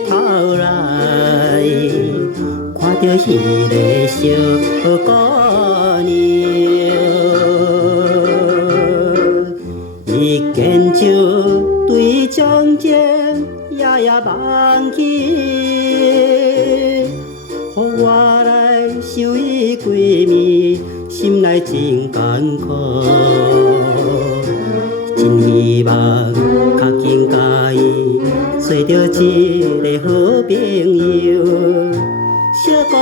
头来，看到迄个小姑娘，伊坚就对从前夜梦起，予我来想伊闺蜜，心内真艰苦。真希望较紧甲伊找到一个好朋友，小姑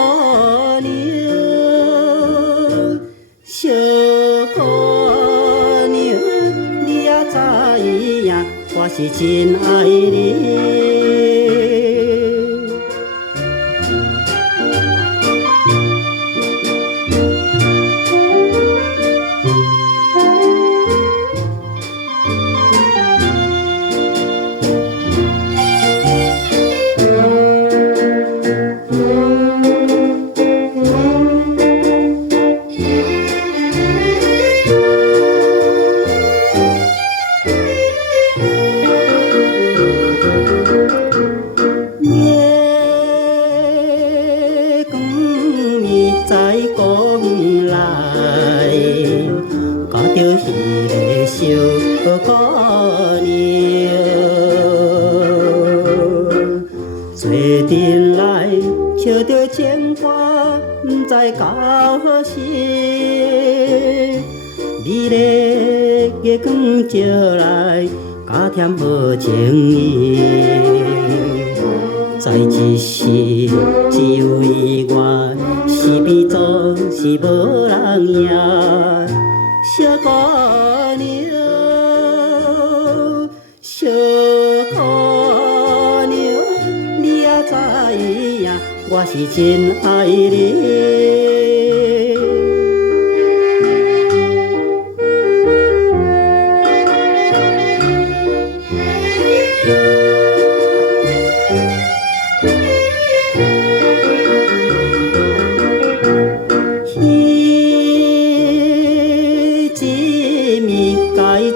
娘，小姑娘，你也知影，我是真爱你。在讲来，咬着迄个小姑娘，做阵来笑着情歌，不知到何时。美丽月光照来，加添无情意。在一时，只有伊我。是比总是无人赢，小姑娘，小姑娘，你也知影，我是真爱你。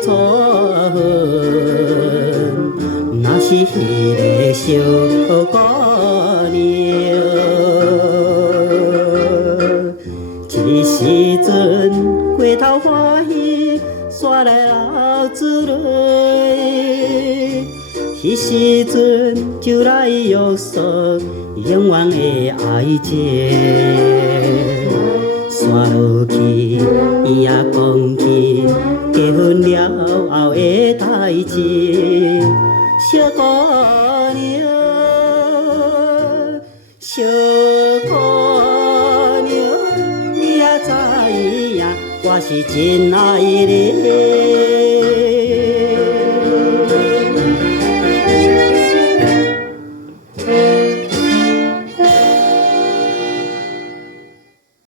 错恨，若是迄个小姑娘，一时阵回头欢喜，煞来流珠泪。迄时阵就来约束永远的爱情。散落去，伊也讲起结婚了后的代志。小姑娘，小姑娘，你也知影，我是真爱你。